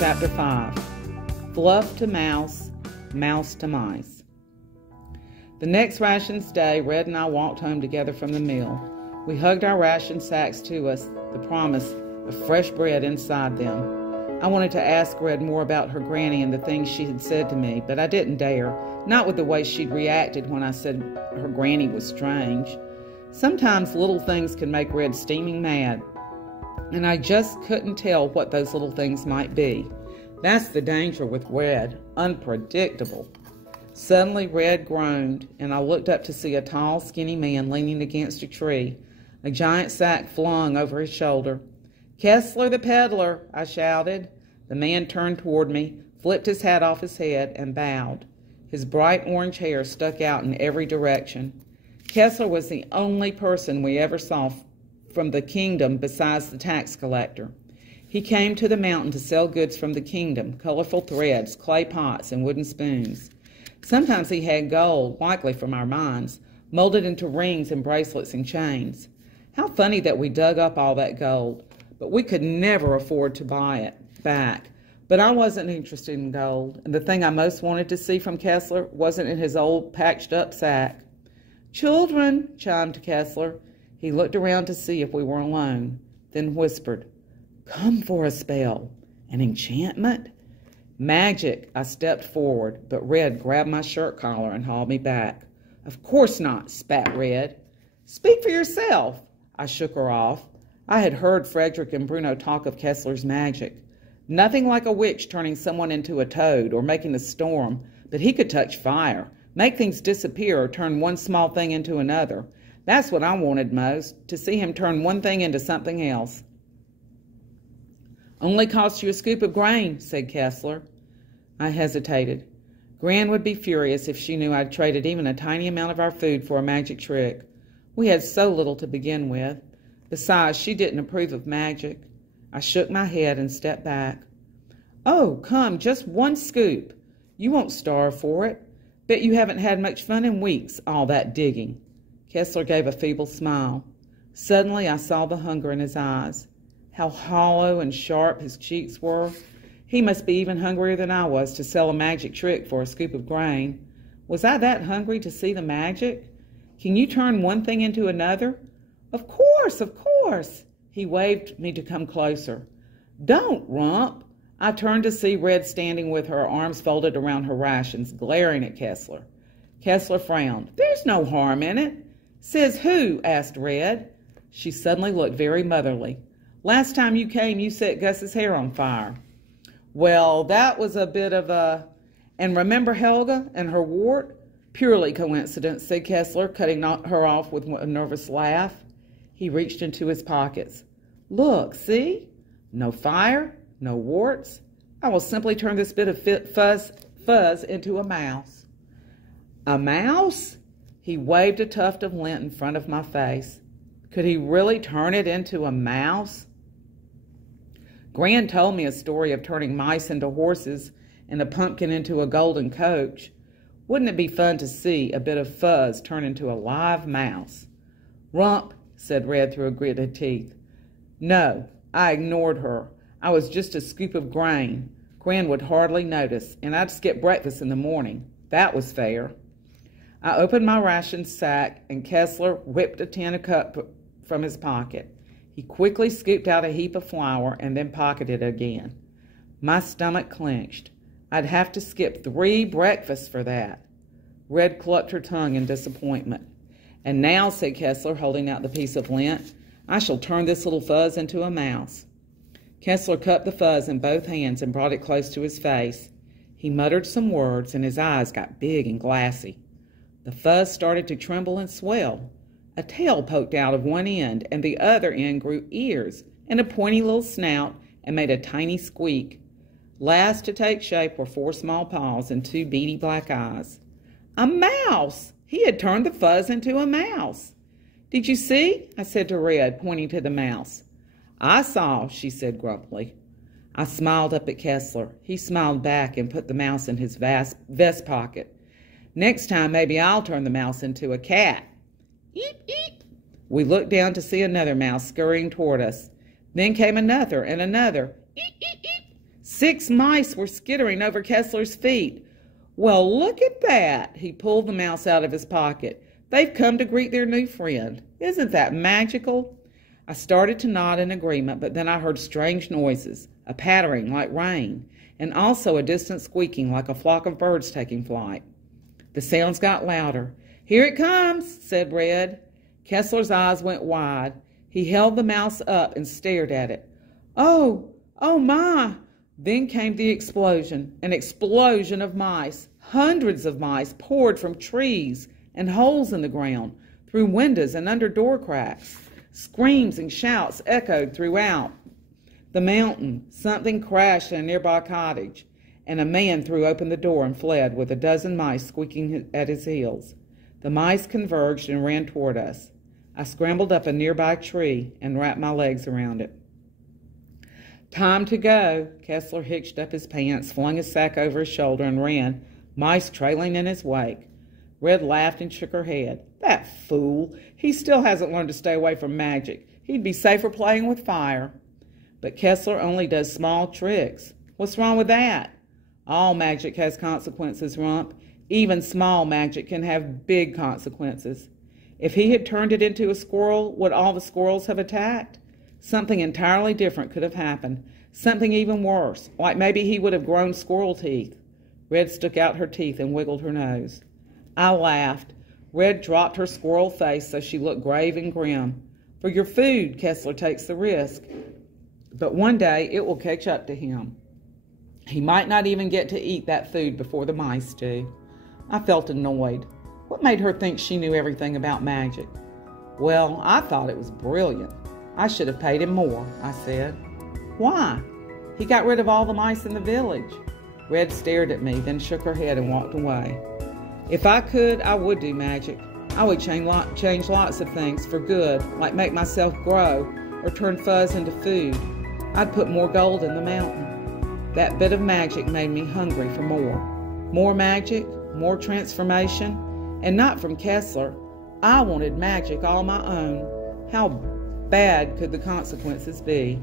Chapter 5. Fluff to Mouse, Mouse to Mice. The next rations day, Red and I walked home together from the mill. We hugged our ration sacks to us, the promise of fresh bread inside them. I wanted to ask Red more about her granny and the things she had said to me, but I didn't dare, not with the way she'd reacted when I said her granny was strange. Sometimes little things can make Red steaming mad, and I just couldn't tell what those little things might be. That's the danger with Red, unpredictable. Suddenly Red groaned, and I looked up to see a tall, skinny man leaning against a tree, a giant sack flung over his shoulder. "Kessler the peddler," I shouted. The man turned toward me, flipped his hat off his head, and bowed. His bright orange hair stuck out in every direction. Kessler was the only person we ever saw from the kingdom besides the tax collector. He came to the mountain to sell goods from the kingdom, colorful threads, clay pots, and wooden spoons. Sometimes he had gold, likely from our mines, molded into rings and bracelets and chains. How funny that we dug up all that gold, but we could never afford to buy it back. But I wasn't interested in gold, and the thing I most wanted to see from Kessler wasn't in his old patched-up sack. "Children," chimed Kessler. He looked around to see if we were alone, then whispered, "Come for a spell. An enchantment?" "Magic." I stepped forward, but Red grabbed my shirt collar and hauled me back. "Of course not," spat Red. "Speak for yourself." I shook her off. I had heard Frederick and Bruno talk of Kessler's magic. Nothing like a witch turning someone into a toad or making a storm, but he could touch fire, make things disappear, or turn one small thing into another. That's what I wanted most, to see him turn one thing into something else. "Only cost you a scoop of grain," said Kessler. I hesitated. Gran would be furious if she knew I'd traded even a tiny amount of our food for a magic trick. We had so little to begin with. Besides, she didn't approve of magic. I shook my head and stepped back. "Oh, come, just one scoop. You won't starve for it. Bet you haven't had much fun in weeks, all that digging." Kessler gave a feeble smile. Suddenly I saw the hunger in his eyes. How hollow and sharp his cheeks were. He must be even hungrier than I was to sell a magic trick for a scoop of grain. Was I that hungry to see the magic? "Can you turn one thing into another?" Of course, of course." He waved me to come closer. "Don't, Rump." I turned to see Red standing with her arms folded around her rations, glaring at Kessler. Kessler frowned. "There's no harm in it." "Says who?" asked Red. She suddenly looked very motherly. "Last time you came, you set Gus's hair on fire." "Well, that was a bit of a... And remember Helga and her wart?" "Purely coincidence," said Kessler, cutting her off with a nervous laugh. He reached into his pockets. "Look, see? No fire, no warts. I will simply turn this bit of fuzz into a mouse." "A mouse?" He waved a tuft of lint in front of my face. Could he really turn it into a mouse? Gran told me a story of turning mice into horses and a pumpkin into a golden coach. Wouldn't it be fun to see a bit of fuzz turn into a live mouse? "Rump," said Red through gritted teeth. "No," I ignored her. "I was just a scoop of grain. Gran would hardly notice, and I'd skip breakfast in the morning. That was fair." I opened my ration sack, and Kessler whipped a tin cup from his pocket. He quickly scooped out a heap of flour and then pocketed it again. My stomach clenched. I'd have to skip 3 breakfasts for that. Red clucked her tongue in disappointment. "And now," said Kessler, holding out the piece of lint, "I shall turn this little fuzz into a mouse." Kessler cupped the fuzz in both hands and brought it close to his face. He muttered some words, and his eyes got big and glassy. The fuzz started to tremble and swell. A tail poked out of one end, and the other end grew ears and a pointy little snout and made a tiny squeak. Last to take shape were 4 small paws and 2 beady black eyes. A mouse! He had turned the fuzz into a mouse. "Did you see?" I said to Red, pointing to the mouse. "I saw," she said grumpily. I smiled up at Kessler. He smiled back and put the mouse in his vest pocket. "Next time, maybe I'll turn the mouse into a cat." "Eep, eep." We looked down to see another mouse scurrying toward us. Then came another and another. "Eep, eep, eep." 6 mice were skittering over Kessler's feet. Well, look at that! He pulled the mouse out of his pocket. They've come to greet their new friend. Isn't that magical? I started to nod in agreement, but then I heard strange noises, a pattering like rain, and also a distant squeaking like a flock of birds taking flight. The sounds got louder. "Here it comes," said Red. Kessler's eyes went wide. He held the mouse up and stared at it. "Oh, oh my!" Then came the explosion, an explosion of mice. Hundreds of mice poured from trees and holes in the ground, through windows and under door cracks. Screams and shouts echoed throughout the mountain. Something crashed in a nearby cottage, and a man threw open the door and fled with a dozen mice squeaking at his heels. The mice converged and ran toward us. I scrambled up a nearby tree and wrapped my legs around it. "Time to go." Kessler hitched up his pants, flung his sack over his shoulder, and ran, mice trailing in his wake. Red laughed and shook her head. "That fool! He still hasn't learned to stay away from magic. He'd be safer playing with fire." "But Kessler only does small tricks." "What's wrong with that?" "All magic has consequences, Rump. Even small magic can have big consequences. If he had turned it into a squirrel, would all the squirrels have attacked? Something entirely different could have happened. Something even worse, like maybe he would have grown squirrel teeth." Red stuck out her teeth and wiggled her nose. I laughed. Red dropped her squirrel face so she looked grave and grim. "For your food, Kessler takes the risk. But one day it will catch up to him. He might not even get to eat that food before the mice do." I felt annoyed. What made her think she knew everything about magic? "Well, I thought it was brilliant. I should have paid him more," I said. "Why?" "He got rid of all the mice in the village." Red stared at me, then shook her head and walked away. "If I could, I would do magic. I would change lots of things for good, like make myself grow or turn fuzz into food. I'd put more gold in the mountain." That bit of magic made me hungry for more. More magic, more transformation, and not from Kessler. I wanted magic all my own. How bad could the consequences be?